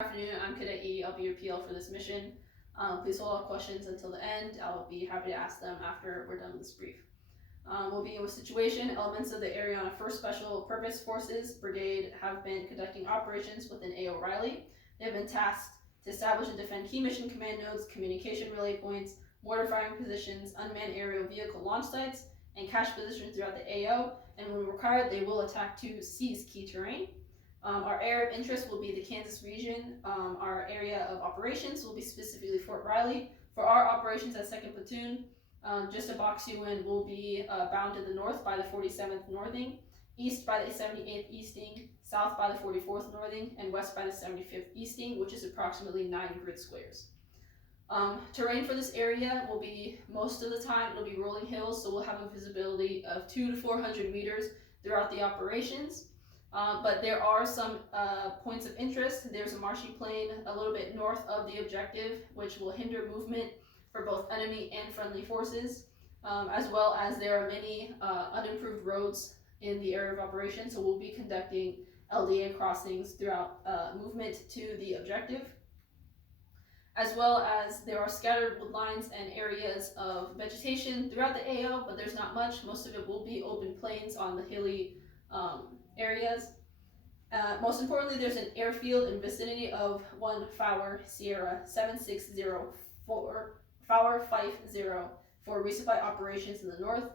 Good afternoon, I'm Cadet E. I'll be your PL for this mission. Please hold all questions until the end. I'll be happy to ask them after we're done with this brief. We'll begin with situation. Elements of the Ariana 1st Special Purpose Forces Brigade have been conducting operations within A.O. Riley. They have been tasked to establish and defend key mission command nodes, communication relay points, mortar firing positions, unmanned aerial vehicle launch sites, and cache positions throughout the AO, and when required, they will attack to seize key terrain. Our area of interest will be the Kansas region. Our area of operations will be specifically Fort Riley. For our operations at 2nd Platoon, just to box you in, we'll be bound to the north by the 47th Northing, east by the 78th Easting, south by the 44th Northing, and west by the 75th Easting, which is approximately 9 grid squares. Terrain for this area will be, most of the time, it'll be rolling hills, so we'll have a visibility of 200 to 400 meters throughout the operations. But there are some points of interest. There's a marshy plain a little bit north of the objective, which will hinder movement for both enemy and friendly forces, as well as there are many unimproved roads in the area of operation, so we'll be conducting LDA crossings throughout movement to the objective, as well as there are scattered wood lines and areas of vegetation throughout the AO, but there's not much. Most of it will be open plains on the hilly areas. Most importantly, there's an airfield in vicinity of 1 Fowler Sierra 7604 Fowler Fife 0 for resupply operations in the north.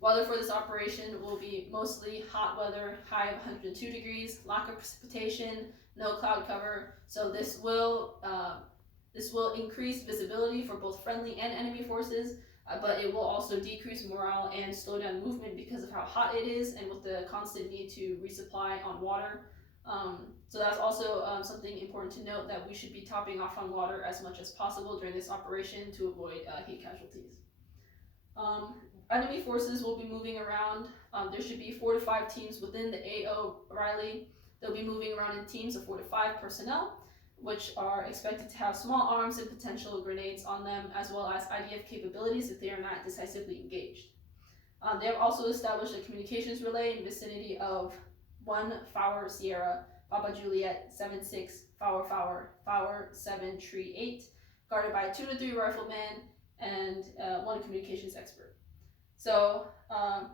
Weather for this operation will be mostly hot weather, high of 102 degrees, lack of precipitation, no cloud cover. So this will increase visibility for both friendly and enemy forces, but it will also decrease morale and slow down movement because of how hot it is and with the constant need to resupply on water. So that's also something important to note, that we should be topping off on water as much as possible during this operation to avoid heat casualties. Enemy forces will be moving around. There should be 4 to 5 teams within the AO Riley. They'll be moving around in teams of 4 to 5 personnel, which are expected to have small arms and potential grenades on them, as well as IDF capabilities if they are not decisively engaged. They have also established a communications relay in vicinity of 1 Fowler Sierra, Papa Juliet 76 Fowler 7 Tree 8, guarded by 2 to 3 riflemen and 1 communications expert. So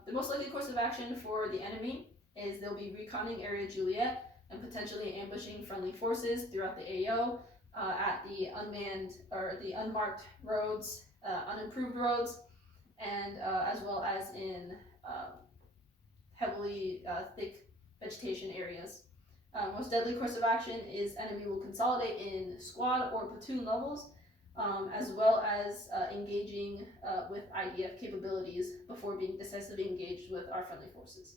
the most likely course of action for the enemy is they'll be reconning Area Juliet and potentially ambushing friendly forces throughout the AO at the unmanned or the unmarked roads, unimproved roads, and as well as in heavily thick vegetation areas. Most deadly course of action is enemy will consolidate in squad or platoon levels, as well as engaging with IDF capabilities before being decisively engaged with our friendly forces.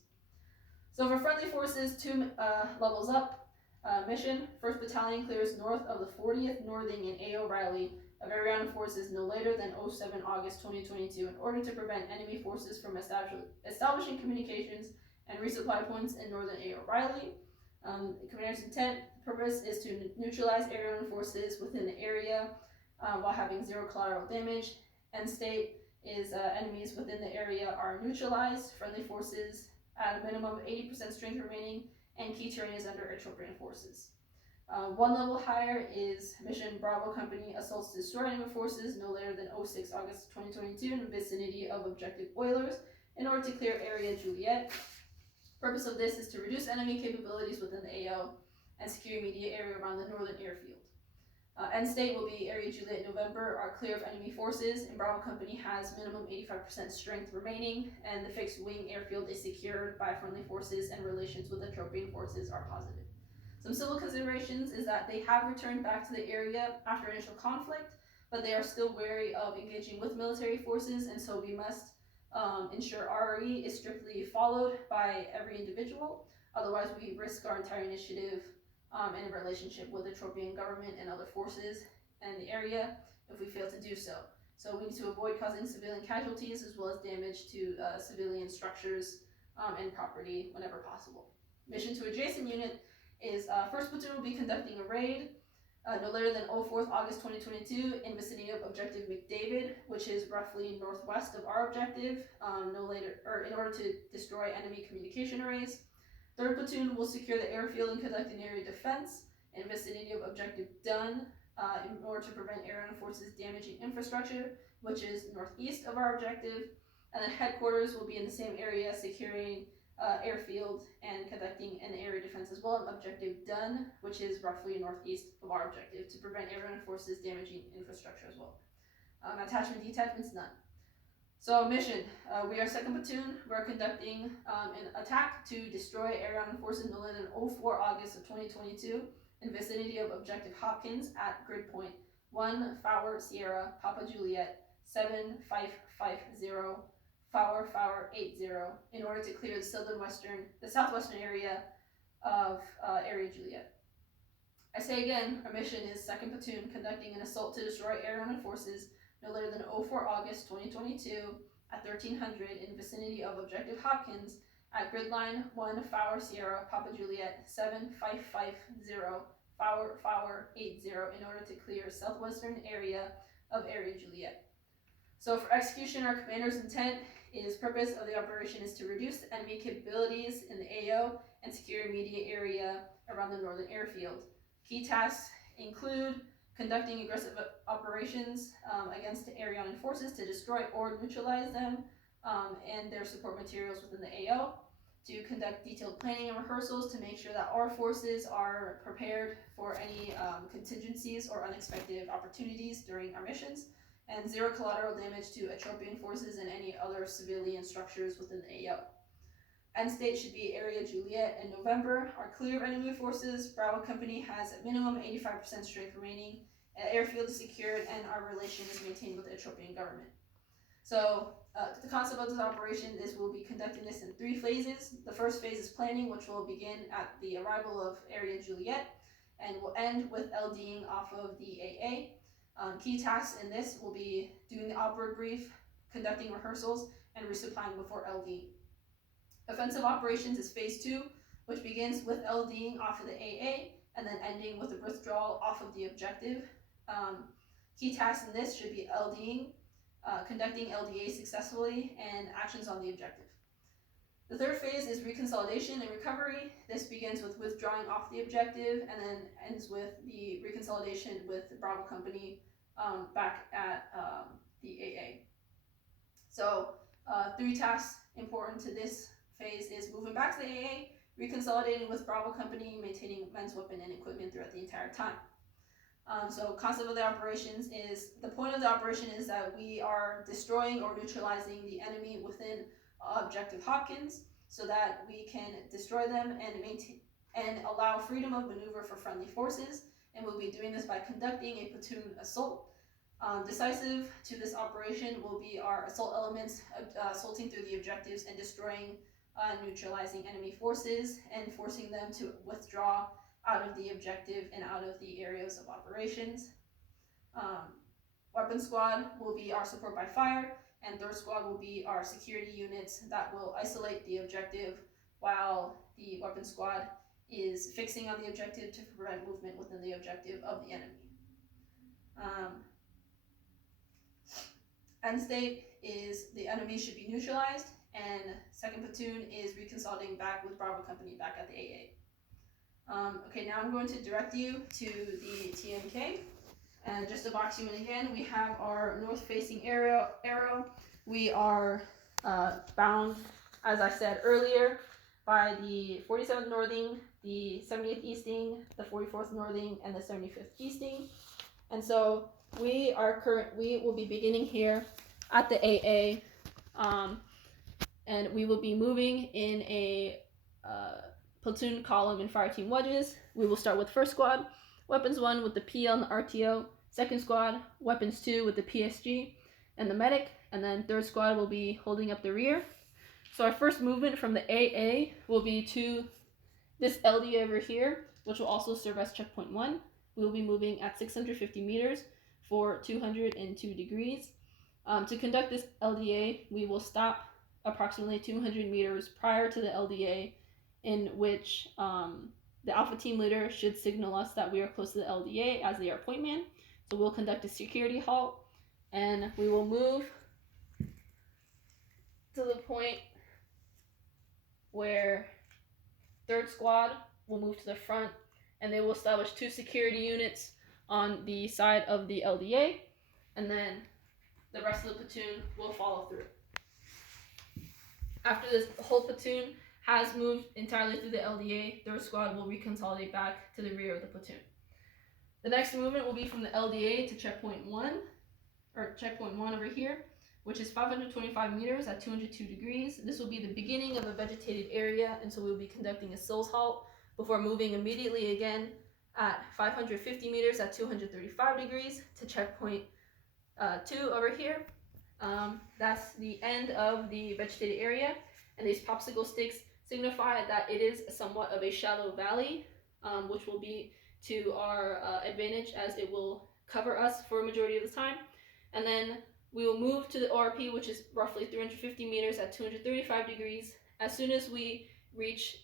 So for friendly forces, 2 levels up mission. 1st Battalion clears north of the 40th Northing in A.O. Riley of Ariana forces no later than 07 August 2022 in order to prevent enemy forces from establishing communications and resupply points in northern A.O. Riley. The commander's intent purpose is to neutralize Ariana forces within the area while having 0 collateral damage. End state is enemies within the area are neutralized, friendly forces at a minimum of 80% strength remaining, and key terrain is under Atropian forces. 1 level higher is Mission Bravo Company assaults to destroy enemy forces no later than 06 August 2022 in the vicinity of Objective Oilers in order to clear Area Juliet. Purpose of this is to reduce enemy capabilities within the AO and secure immediate area around the northern airfield. End state will be Area Juliet November are clear of enemy forces, and Bravo Company has minimum 85% strength remaining, and the fixed wing airfield is secured by friendly forces and relations with the Atropian forces are positive. Some civil considerations is that they have returned back to the area after initial conflict, but they are still wary of engaging with military forces, and so we must ensure RRE is strictly followed by every individual. Otherwise, we risk our entire initiative in a relationship with the Atropian government and other forces in the area if we fail to do so. So we need to avoid causing civilian casualties as well as damage to civilian structures and property whenever possible. Mission to adjacent unit is 1st Platoon will be conducting a raid no later than 04th August 2022 in vicinity of Objective McDavid, which is roughly northwest of our objective, in order to destroy enemy communication arrays. 3rd Platoon will secure the airfield and conduct an area defense in vicinity of objective done in order to prevent area on forces damaging infrastructure, which is northeast of our objective. And then headquarters will be in the same area, securing airfield and conducting an area defense as well. Objective done, which is roughly northeast of our objective, to prevent airborne forces damaging infrastructure as well. Attachment detachments, none. So mission, we are 2nd Platoon. We're conducting an attack to destroy airborne forces no later than 04 August of 2022 in vicinity of objective Hopkins at grid point 1 Flower Sierra Papa Juliet 7550 Flower 80 in order to clear the southwestern area of Area Juliet. I say again, our mission is 2nd Platoon conducting an assault to destroy airborne forces no later than 04 August 2022 at 1300 in vicinity of objective Hopkins at grid line 1 Flower Sierra Papa Juliet 7550 Flower 80 in order to clear southwestern area of Area Juliet. So for execution, our commander's intent is purpose of the operation is to reduce enemy capabilities in the AO and secure immediate area around the northern airfield. Key tasks include conducting aggressive operations against Arianan forces to destroy or neutralize them and their support materials within the AO, to conduct detailed planning and rehearsals to make sure that our forces are prepared for any contingencies or unexpected opportunities during our missions, and zero collateral damage to Atropian forces and any other civilian structures within the AO. End state should be Area Juliet in November. Are clear of enemy forces. Bravo Company has at minimum 85% strength remaining. Airfield is secured, and our relation is maintained with the Atropian government. So the concept of this operation is we'll be conducting this in 3 phases. The first phase is planning, which will begin at the arrival of Area Juliet, and will end with LDing off of the AA. Key tasks in this will be doing the OPORD Brief, conducting rehearsals, and resupplying before LD. Offensive operations is phase 2, which begins with LDing off of the AA, and then ending with a withdrawal off of the objective. Key tasks in this should be LDing, conducting LDA successfully, and actions on the objective. The third phase is reconsolidation and recovery. This begins with withdrawing off the objective and then ends with the reconsolidation with the Bravo Company back at the AA. So 3 tasks important to this phase is moving back to the AA, reconsolidating with Bravo Company, maintaining men's weapon and equipment throughout the entire time. So concept of the operations is, the point of the operation is that we are destroying or neutralizing the enemy within objective Hopkins so that we can destroy them and maintain and allow freedom of maneuver for friendly forces. And we'll be doing this by conducting a platoon assault. Decisive to this operation will be our assault elements assaulting through the objectives and destroying neutralizing enemy forces and forcing them to withdraw out of the objective and out of the areas of operations. Weapon squad will be our support by fire, and third squad will be our security units that will isolate the objective while the weapon squad is fixing on the objective to prevent movement within the objective of the enemy. End state is the enemy should be neutralized, and 2nd Platoon is reconsolidating back with Bravo Company back at the AA. Okay, now I'm going to direct you to the TMK. And just to box you in again, we have our north-facing arrow. We are bound, as I said earlier, by the 47th Northing, the 70th Easting, the 44th Northing, and the 75th Easting. And so we will be beginning here at the AA, and we will be moving in a platoon, column, and fire team wedges. We will start with first squad, weapons 1 with the PL and the RTO, second squad, weapons 2 with the PSG and the medic, and then third squad will be holding up the rear. So our first movement from the AA will be to this LD over here, which will also serve as checkpoint 1. We will be moving at 650 meters for 202 degrees. To conduct this LDA, we will stop approximately 200 meters prior to the LDA, in which the Alpha team leader should signal us that we are close to the LDA as the point man. So we'll conduct a security halt, and we will move to the point where third squad will move to the front, and they will establish 2 security units on the side of the LDA, and then the rest of the platoon will follow through. After this whole platoon has moved entirely through the LDA, 3rd Squad will reconsolidate back to the rear of the platoon. The next movement will be from the LDA to checkpoint 1, or checkpoint 1 over here, which is 525 meters at 202 degrees. This will be the beginning of a vegetated area, and so we'll be conducting a SILS halt before moving immediately again at 550 meters at 235 degrees to checkpoint 2 over here. That's the end of the vegetated area, and these popsicle sticks signify that it is somewhat of a shallow valley, which will be to our advantage as it will cover us for a majority of the time. And then we will move to the ORP, which is roughly 350 meters at 235 degrees. As soon as we reach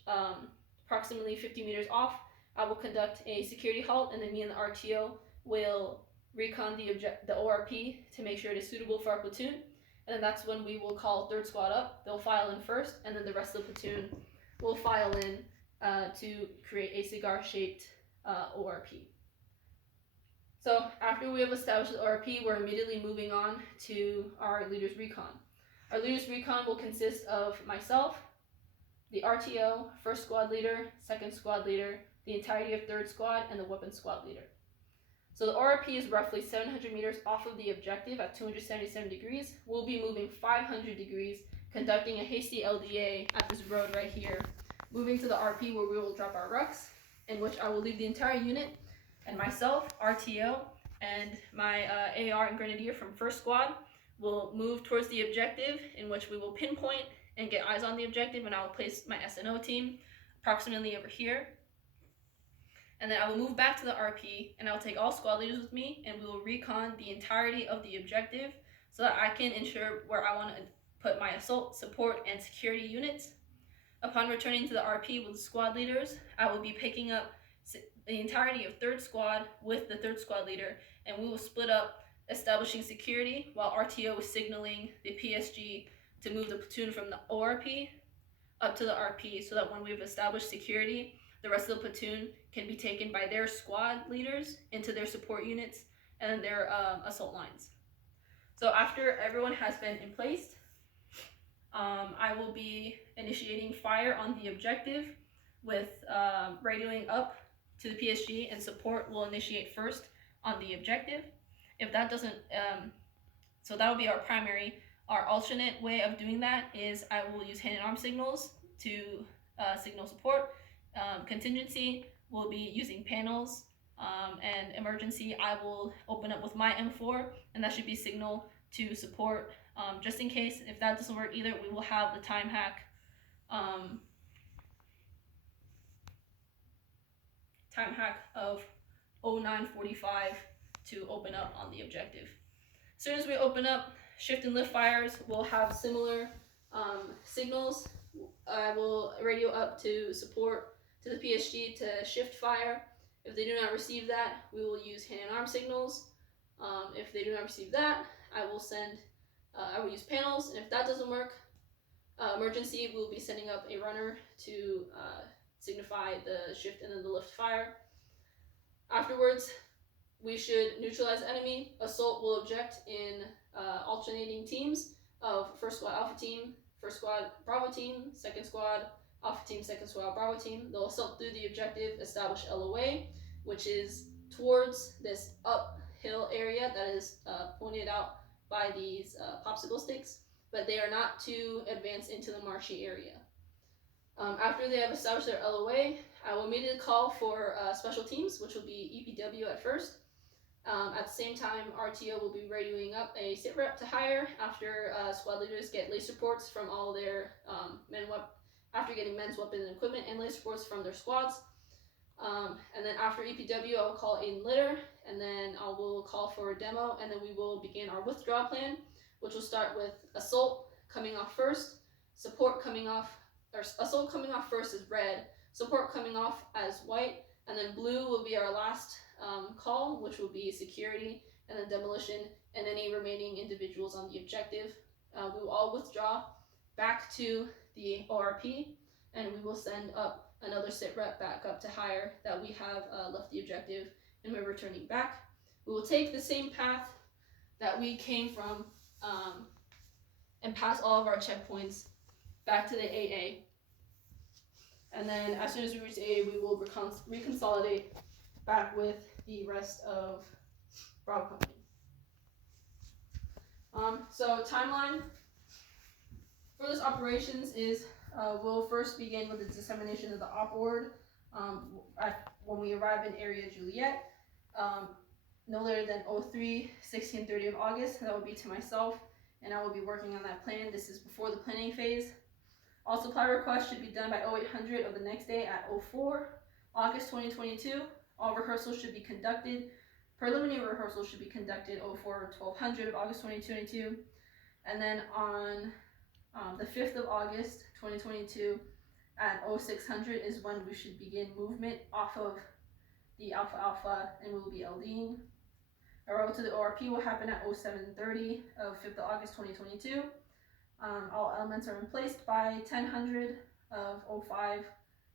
approximately 50 meters off, I will conduct a security halt, and then me and the RTO will recon the ORP to make sure it is suitable for our platoon. And then that's when we will call 3rd Squad up. They'll file in first, and then the rest of the platoon will file in to create a cigar-shaped ORP. So after we have established the ORP, we're immediately moving on to our leaders recon. Our leaders recon will consist of myself, the RTO, 1st Squad leader, 2nd Squad leader, the entirety of 3rd Squad, and the weapons squad leader. So the ORP is roughly 700 meters off of the objective at 277 degrees. We'll be moving 500 degrees, conducting a hasty LDA at this road right here, moving to the RP where we will drop our rucks, in which I will leave the entire unit, and myself, RTO, and my AR and Grenadier from 1st Squad will move towards the objective, in which we will pinpoint and get eyes on the objective, and I will place my SNO team approximately over here. And then I will move back to the RP, and I will take all squad leaders with me, and we will recon the entirety of the objective so that I can ensure where I want to put my assault, support, and security units. Upon returning to the RP with the squad leaders, I will be picking up the entirety of 3rd Squad with the 3rd Squad leader, and we will split up establishing security while RTO is signaling the PSG to move the platoon from the ORP up to the RP, so that when we've established security, the rest of the platoon can be taken by their squad leaders into their support units and their assault lines. So after everyone has been in place, I will be initiating fire on the objective with radioing up to the PSG, and support will initiate first on the objective. If that doesn't, so that will be our primary. Our alternate way of doing that is I will use hand and arm signals to signal support. Contingency will be using panels, and emergency I will open up with my M4, and that should be signal to support. Just in case, if that doesn't work either, we will have the time hack of 0945 to open up on the objective. As soon as we open up, shift and lift fires will have similar signals. I will radio up to support to the PSG to shift fire. If they do not receive that, we will use hand and arm signals. If they do not receive that, I will use panels, and if that doesn't work, emergency, we'll be sending up a runner to signify the shift and then the lift fire. Afterwards, we should neutralize the enemy. Assault will object in alternating teams of 1st Squad Alpha Team, 1st Squad Bravo Team, 2nd Squad Alpha Team, 2nd Squad Bravo Team. They'll assault through the objective, establish LOA, which is towards this uphill area that is pointed out by these popsicle sticks, but they are not to advance into the marshy area. After they have established their LOA, I will immediately call for special teams, which will be EPW at first. At the same time, RTO will be radioing up a sit rep to hire after squad leaders get laser reports from all their after getting men's weapons and equipment and laser reports from their squads. And then after EPW, I will call Aiden Litter, and then I will call for a demo, and then we will begin our withdrawal plan, which will start with assault coming off first, support coming off, or assault coming off first is red, support coming off as white, and then blue will be our last call, which will be security, and then demolition, and any remaining individuals on the objective. We will all withdraw back to the ORP, and we will send up another sit rep back up to higher that we have left the objective and we're returning back. We will take the same path that we came from and pass all of our checkpoints back to the AA. And then as soon as we reach AA, we will reconsolidate back with the rest of Bravo Company. So timeline for this operations is we'll first begin with the dissemination of the OPORD when we arrive in area Juliet, no later than 03/16/30 of August. That would be to myself, and I will be working on that plan. This is before the planning phase. All supply requests should be done by 0800 of the next day at 04 August 2022. All rehearsals should be conducted. Preliminary rehearsals should be conducted 04/1200 of August 2022. And then on the 5th of August 2022 at 0600 is when we should begin movement off of the Alpha Alpha, and we will be LDing. Arrival to the ORP will happen at 0730 of 5th of August 2022. All elements are in place by 1000 of 05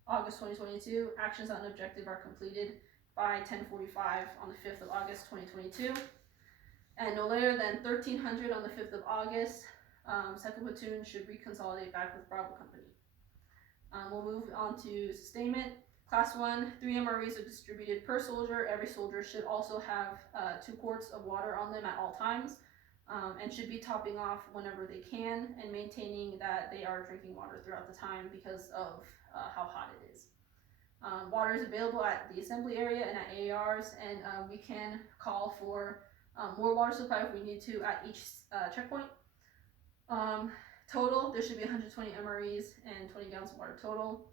August 2022. Actions on objective are completed by 10:45 on the 5th of August 2022. And no later than 1300 on the 5th of August, second platoon should reconsolidate back with Bravo Company. We'll move on to sustainment. Class 1, 3 MREs are distributed per soldier. Every soldier should also have 2 quarts of water on them at all times, and should be topping off whenever they can and maintaining that they are drinking water throughout the time because of how hot it is. Water is available at the assembly area and at AARs, and we can call for more water supply if we need to at each checkpoint. Total, there should be 120 MREs and 20 gallons of water total.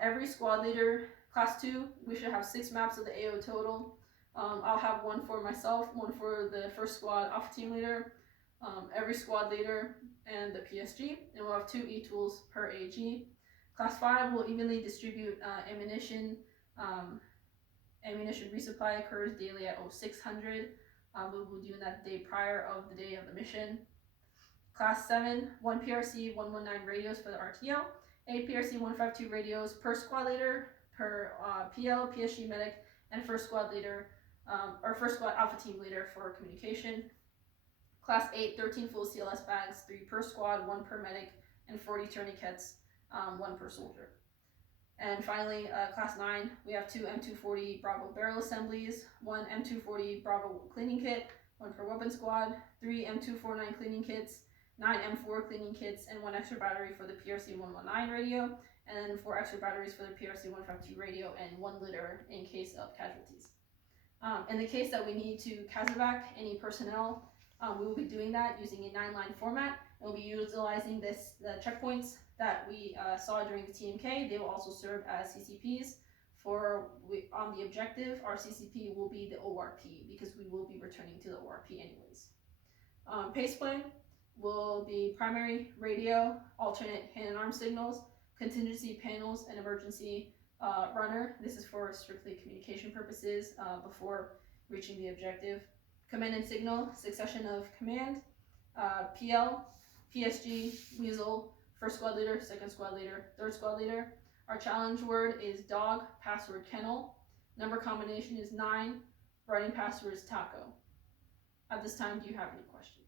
Every squad leader, class 2, we should have 6 maps of the AO total. I'll have one for myself, one for the first squad alpha team leader, every squad leader, and the PSG, and we'll have 2 E-tools per AG. Class 5 will evenly distribute ammunition. Ammunition resupply occurs daily at 0600. We will be doing that the day prior of the day of the mission. Class 7, 1 PRC, 119 radios for the RTO, 8 PRC 152 radios per squad leader, per PL, PSG medic, and first squad leader, or first squad alpha team leader for communication. Class 8, 13 full CLS bags, 3 per squad, 1 per medic, and 40 tourniquets, 1 per soldier. And finally, class 9, we have 2 M240 Bravo barrel assemblies, 1 M240 Bravo cleaning kit, 1 per weapon squad, 3 M249 cleaning kits, 9 M4 cleaning kits, and 1 extra battery for the PRC 119 radio, and then 4 extra batteries for the PRC 152 radio, and 1 litter in case of casualties. In the case that we need to casevac any personnel, we will be doing that using a 9-line format, and we'll be utilizing the checkpoints that we saw during the TMK. They will also serve as CCPs. On the objective, our CCP will be the ORP because we will be returning to the ORP anyways. Pace plan will be primary radio, alternate hand and arm signals, contingency panels, and emergency runner. This is for strictly communication purposes before reaching the objective. Command and signal, succession of command, PL, PSG, weasel, first squad leader, second squad leader, third squad leader. Our challenge word is dog, password kennel. Number combination is 9, writing password is taco. At this time, do you have any questions?